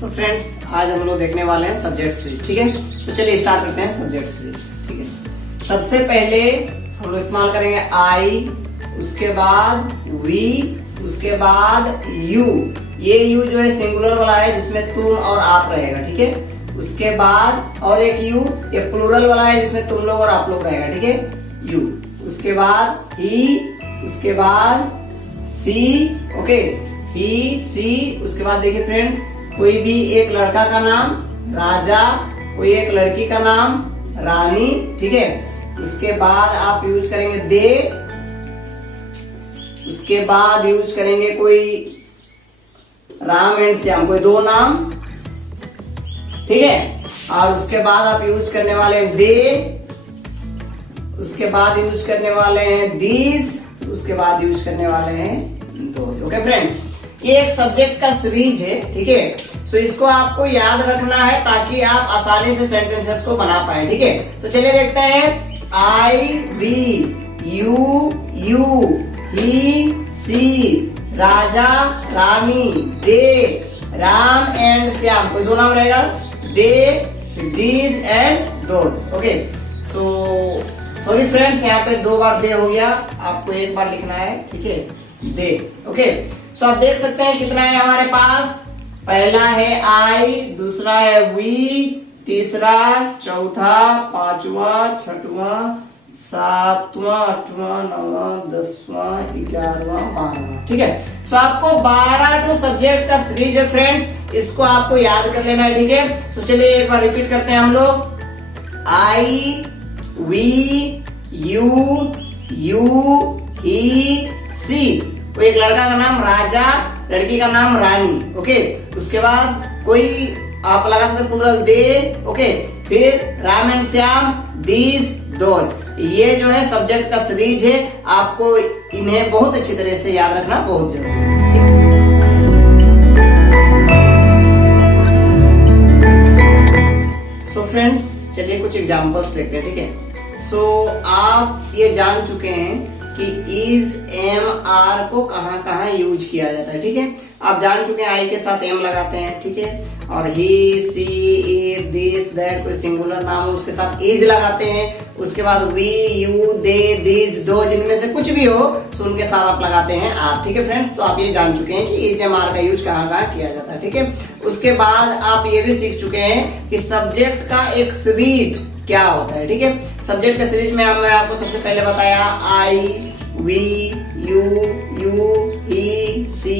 So friends, आज हम लोग देखने वाले हैं सब्जेक्ट सीरीज। ठीक है, तो चलिए स्टार्ट करते हैं सब्जेक्ट सीरीज। ठीक है, सबसे पहले हम लोग इस्तेमाल करेंगे आई, उसके बाद वी, उसके बाद यू। ये यू जो है सिंगुलर वाला है जिसमें तुम और आप रहेगा। ठीक है, उसके बाद और एक यू, ये प्लूरल वाला है जिसमें तुम लोग और आप लोग रहेगा। ठीक है, यू। उसके बाद ही, उसके बाद सी। ओके, ही सी। उसके बाद देखिए फ्रेंड्स, कोई भी एक लड़का का नाम राजा, कोई एक लड़की का नाम रानी। ठीक है, उसके बाद आप यूज करेंगे दे, उसके बाद यूज करेंगे कोई राम एंड श्याम, कोई दो नाम। ठीक है, और उसके बाद आप यूज करने वाले हैं दे, उसके बाद यूज करने वाले हैं दीज, उसके बाद यूज करने वाले हैं दोज। ओके फ्रेंड्स, ये एक सब्जेक्ट का सीरीज है। ठीक है, सो इसको आपको याद रखना है ताकि आप आसानी से सेंटेंसेस को बना पाए। ठीक है, तो चलिए देखते हैं। I we, you you, he she, राजा रानी, दे राम एंड श्याम, कोई दो नाम रहेगा they, these and those. Okay, so sorry friends, यहाँ पे दो बार दे हो गया, आपको एक बार लिखना है। ठीक है, दे। ओके, सो आप देख सकते हैं कितना है हमारे पास। पहला है आई, दूसरा है वी, तीसरा, चौथा, पांचवा, छठवां, सातवां, आठवां, नौवां, 10वां, 11वां, 12वां। ठीक है, सो आपको 12 जो सब्जेक्ट का सीरीज है फ्रेंड्स, इसको आपको याद कर लेना है। ठीक है, सो चलिए एक बार रिपीट करते हैं हम लोग। आई वी, यू यू, ही सी, कोई एक लड़का का नाम राजा, लड़की का नाम रानी। ओके, उसके बाद कोई आप लगा सकते प्लूरल दे। ओके, फिर Ram and Shyam, these, those. ये जो है सब्जेक्ट का सीरीज है, आपको इन्हें बहुत अच्छी तरह से याद रखना बहुत जरूरी है। सो फ्रेंड्स, चलिए कुछ एग्जांपल्स देखते हैं। ठीक है, सो आप ये जान चुके हैं कि इज, एम, आर को कहाँ कहाँ यूज किया जाता है। ठीक है, आप जान चुके हैं आई के साथ एम लगाते हैं। ठीक है, और ही, सी, इफ, दिस, दैट, कोई सिंगुलर नाम हो उसके साथ इज लगाते हैं। उसके बाद वी, यू, दे, दिस, दो, जिनमें से कुछ भी हो तो उनके साथ आप लगाते हैं आर। ठीक है फ्रेंड्स, तो आप ये जान चुके हैं कि इज, एम, आर का यूज कहाँ कहाँ किया जाता है। ठीक है, उसके बाद आप ये भी सीख चुके हैं कि सब्जेक्ट का एक सीरीज क्या होता है। ठीक है, सब्जेक्ट का सीरीज में मैं आपको सबसे पहले बताया आई, वी, यू यू, ही सी,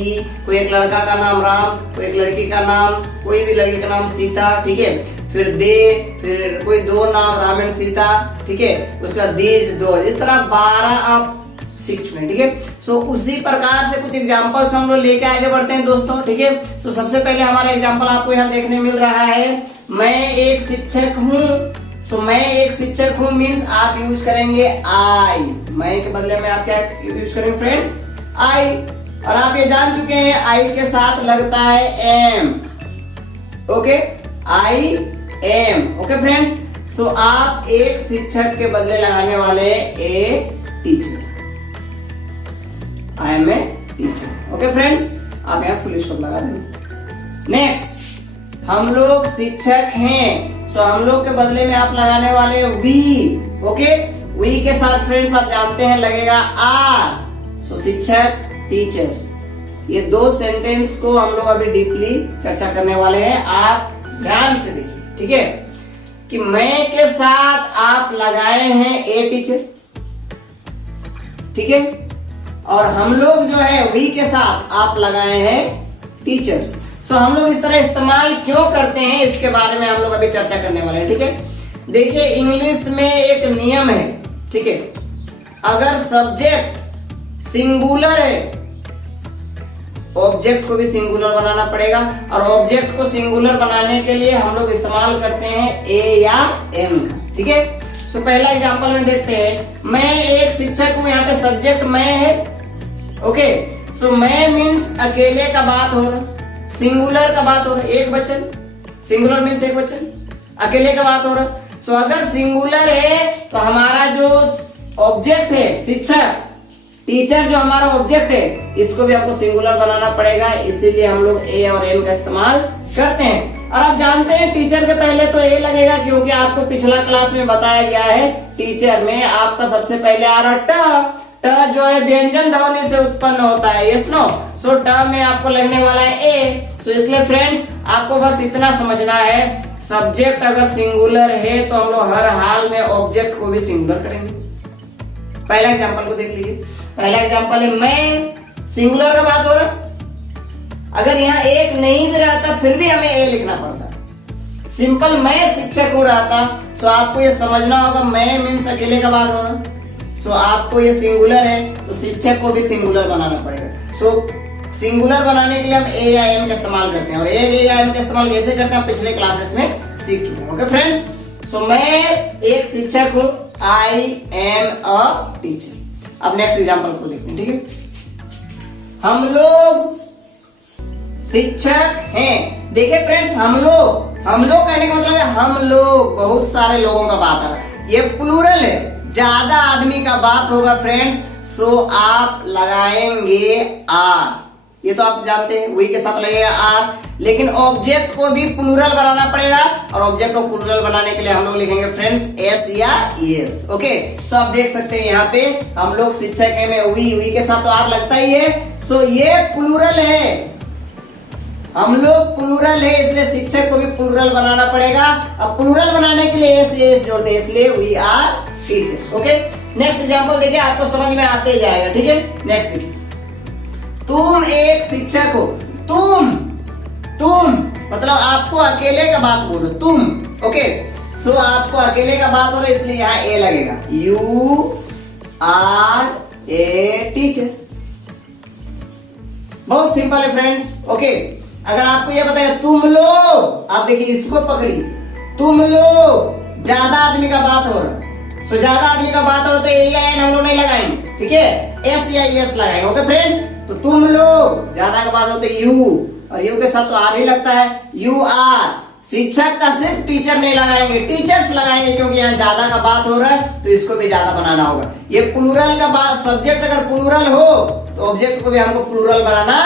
कोई एक लड़का का नाम राम, कोई एक लड़की का नाम, कोई भी लड़की का नाम सीता। ठीक है, फिर दे, फिर कोई दो नाम राम एंड सीता। ठीक है, उसके बाद दीज, दो, इस तरह 12 आप सीख चुके हैं। ठीक है, सो उसी प्रकार से कुछ एग्जांपल्स हम लोग लेके आगे बढ़ते हैं दोस्तों। ठीक है, सो सबसे पहले हमारा एग्जांपल आपको यहाँ देखने मिल रहा है। मैं एक शिक्षक हूँ। सो मैं एक शिक्षक हूँ मीन्स आप यूज करेंगे आई, मैं के बदले में आप क्या यूज करेंगे फ्रेंड्स, आई। और आप ये जान चुके हैं आई के साथ लगता है am. Okay, I am. Okay friends, so आप एक शिक्षक के बदले लगाने वाले a teacher, I am a teacher. Okay friends, आप यहाँ फुल स्टॉप लगा देंगे। नेक्स्ट, हम लोग शिक्षक हैं, सो हम लोग के बदले में आप लगाने वाले वी। ओके, वी के साथ फ्रेंड्स आप जानते हैं लगेगा आर, सो शिक्षक, टीचर्स। ये दो सेंटेंस को हम लोग अभी डीपली चर्चा करने वाले हैं, आप ध्यान से देखिए। ठीक है, कि मैं के साथ आप लगाए हैं ए टीचर। ठीक है, और हम लोग जो है वी के साथ आप लगाए हैं टीचर्स। सो हम लोग इस तरह इस्तेमाल क्यों करते हैं इसके बारे में हम लोग अभी चर्चा करने वाले हैं। ठीक है, देखिए इंग्लिश में एक नियम है। ठीक है, अगर सब्जेक्ट सिंगुलर है, ऑब्जेक्ट को भी सिंगुलर बनाना पड़ेगा, और ऑब्जेक्ट को सिंगुलर बनाने के लिए हम लोग इस्तेमाल करते हैं ए या एम का। ठीक है, सो पहला एग्जांपल में देखते हैं। मैं एक शिक्षक हूं, यहाँ पे सब्जेक्ट मैं है। ओके, सो मैं मीन्स अकेले का बात हो रहा, सिंगुलर का बात हो रहा है, एक वचन, सिंगुलर मीन्स एक वचन, अकेले का बात हो रहा। सो अगर सिंगुलर है तो हमारा जो ऑब्जेक्ट है शिक्षक, टीचर जो हमारा ऑब्जेक्ट है, इसको भी आपको सिंगुलर बनाना पड़ेगा, इसीलिए हम लोग ए और एन का इस्तेमाल करते हैं। और आप जानते हैं टीचर के पहले तो ए लगेगा, क्योंकि आपको पिछला क्लास में बताया गया है टीचर में आपका सबसे पहले आ रहा ट। ट जो है व्यंजन ध्वनि से उत्पन्न होता है, यस नो। सो ट में आपको लगने वाला है ए। सो इसलिए फ्रेंड्स आपको बस इतना समझना है, सब्जेक्ट अगर सिंगुलर है तो हम लोग हर हाल में ऑब्जेक्ट को भी सिंगुलर करेंगे। पहला एग्जांपल को देख लीजिए। पहला एग्जांपल है मैं, सिंगुलर का बात हो रहा। अगर यहाँ एक नहीं भी रहता फिर भी हमें ए लिखना पड़ता। सिंपल मैं शिक्षक हो रहा था। सो आपको ये समझना होगा मैं मीन्स अकेले का बात हो रहा। सो आपको ये सिंगुलर है तो शिक्षक को भी सिंगुलर बनाना पड़ेगा। सो सिंगुलर बनाने के लिए हम ए या एम का इस्तेमाल करते हैं, और ए या एम का इस्तेमाल कैसे करते हैं पिछले क्लासेस में सीख चुके हैं। ओके फ्रेंड्स, सो मैं एक शिक्षक हूं, आई एम अ टीचर। अब नेक्स्ट एग्जांपल को देखते हैं, ठीक है। हम लोग शिक्षक हैं। देखिए फ्रेंड्स, हम लोग कहने का मतलब है हम लोग, बहुत सारे लोगों का बात आ रहा है। ये प्लूरल है, ज्यादा आदमी का बात होगा फ्रेंड्स। सो आप लगाएंगे आर, ये तो आप जानते हैं, वी के साथ लगेगा आर। लेकिन ऑब्जेक्ट को भी प्लूरल बनाना पड़ेगा, और ऑब्जेक्ट को प्लूरल बनाने के लिए हम लोग लिखेंगे फ्रेंड्स एस या एस। ओके, सो आप देख सकते हैं यहाँ पे हम लोग शिक्षक है में वी के साथ तो आर लगता ही है। सो ये प्लूरल है, हम लोग प्लूरल है, इसलिए शिक्षक को भी प्लूरल बनाना पड़ेगा। अब प्लूरल बनाने के लिए एस जोड़ते हैं, इसलिए we are teacher. Okay, next example देखिए, आपको समझ में आते जाएगा, ठीक है। नेक्स्ट देखिए, तुम एक शिक्षक हो। तुम मतलब आपको अकेले का बात बोलो, तुम। ओके, सो आपको अकेले का बात हो रहा है, इसलिए यहाँ ए लगेगा, यू आर ए टीचर। बहुत सिंपल है फ्रेंड्स। ओके, अगर आपको यह बताया तुम लोग, आप देखिए इसको पकड़िए, तुम लोग, ज्यादा आदमी का बात हो रहा है। सो ज्यादा आदमी का बात हो रहा है तो ए या एन हम लोग नहीं लगाएंगे, ठीक है, एस या एस लगाएंगे। ओके फ्रेंड्स, तो तुम लोग, ज्यादा का बात होते यू, और यू के साथ तो आर ही लगता है, यू आर। शिक्षक का सिर्फ टीचर नहीं लगाएंगे, टीचर्स लगाएंगे, क्योंकि यहाँ ज्यादा का बात हो रहा है तो इसको भी ज्यादा बनाना होगा। ये प्लूरल का बात, सब्जेक्ट अगर प्लूरल हो तो ऑब्जेक्ट को भी हमको प्लूरल बनाना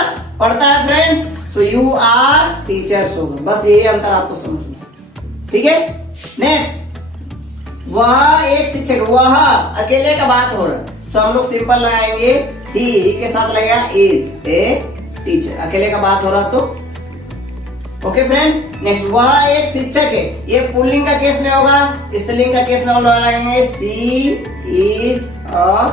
पड़ता है friends. So you are teachers होगा, बस ये अंतर आपको समझना है, ठीक है। नेक्स्ट, वह एक शिक्षक, वह अकेले का बात हो रहा है। सो हम लोग सिंपल लगाएंगे ही के साथ लगेगा इज ए टीचर, अकेले का बात हो रहा तो। ओके फ्रेंड्स, नेक्स्ट, वह एक शिक्षक है। ये पुल्लिंग का केस में होगा, स्त्रीलिंग का केस में हम लोग लगाएंगे सी इज अ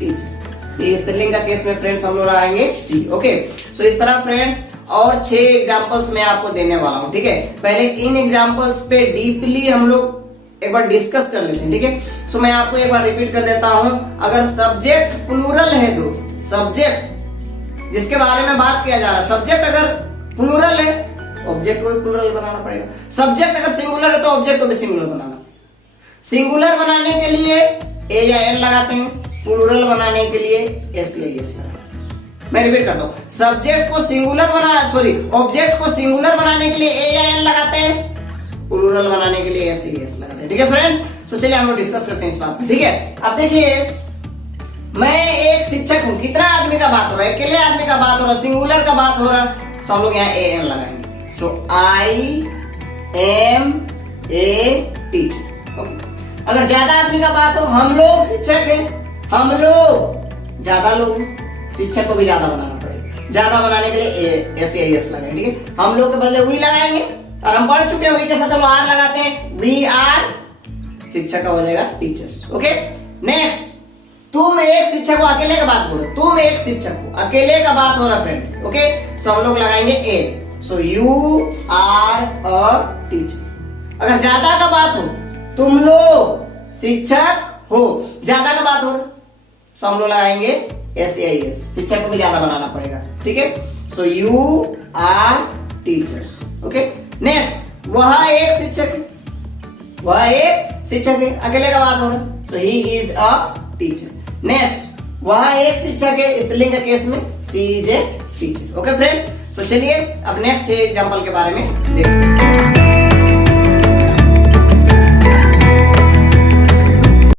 टीचर। ये स्त्रीलिंग का केस में फ्रेंड्स हम लोग लगाएंगे सी। ओके, सो इस तरह फ्रेंड्स और 6 एग्जांपल्स मैं आपको देने वाला हूं, ठीक है। पहले इन एग्जांपल्स पे डीपली हम लोग एक बार डिस्कस कर लेते हैं, ठीक है। सो मैं आपको एक बार रिपीट कर देता हूं, अगर सब्जेक्ट प्लूरल है दोस्त, सब्जेक्ट जिसके बारे में बात किया जा रहा है, सब्जेक्ट अगर प्लूरल है, ऑब्जेक्ट को भी प्लूरल बनाना पड़ेगा। सब्जेक्ट अगर सिंगुलर है तो ऑब्जेक्ट को भी सिंगुलर बनाना। सिंगुलर बनाने के लिए ए या एन लगाते हैं, प्लूरल बनाने के लिए एस या एस लगाते हैं। मैं रिपीट करता हूं, सब्जेक्ट को सिंगुलर ऑब्जेक्ट को सिंगुलर बनाने के लिए ए या एन लगाते हैं, प्लूरल बनाने के लिए एस या एस लगाते हैं, ठीक है फ्रेंड्स। सो चलिए हम लोग डिस्कस करते हैं इस बात पे, ठीक है। अब देखिए, मैं एक शिक्षक हूं, कितना आदमी का बात हो रहा है, अकेले आदमी का बात हो रहा है, सिंगुलर का बात हो रहा है। सो हम लोग यहाँ ए एन लगाएंगे। So I am a teacher. Okay, अगर ज्यादा आदमी का बात हो, हम लोग शिक्षक हैं, हम लोग ज्यादा लोग हैं, शिक्षक को भी ज्यादा बनाना पड़ेगा। ज्यादा बनाने के लिए एस या एस लगाएंगे, ठीक है। हम लोग के बदले वी लगाएंगे, और हम पढ़ चुके हैं वी के साथ हम लोग आर लगाते हैं, वी आर, शिक्षक का हो जाएगा टीचर्स। ओके, नेक्स्ट, तुम एक शिक्षक हो, अकेले का बात बोलो, तुम एक शिक्षक हो, अकेले का बात हो रहा फ्रेंड्स। ओके, सो हम लोग लगाएंगे a, so you are a teacher. अगर ज्यादा का बात हो, तुम लोग शिक्षक हो, ज्यादा का बात हो रहा, सो हम लोग लगाएंगे एस या एस, शिक्षक को भी ज्यादा बनाना पड़ेगा, ठीक है। So you are teachers. Okay, next, वह एक शिक्षक है, वह एक शिक्षक है, अकेले का बात हो रहा, so he is a teacher. Next, वह एक शिक्षक है, स्त्रीलिंग के केस में she is a teacher. Okay friends, so चलिए अब नेक्स्ट एग्जांपल के बारे में देखते हैं।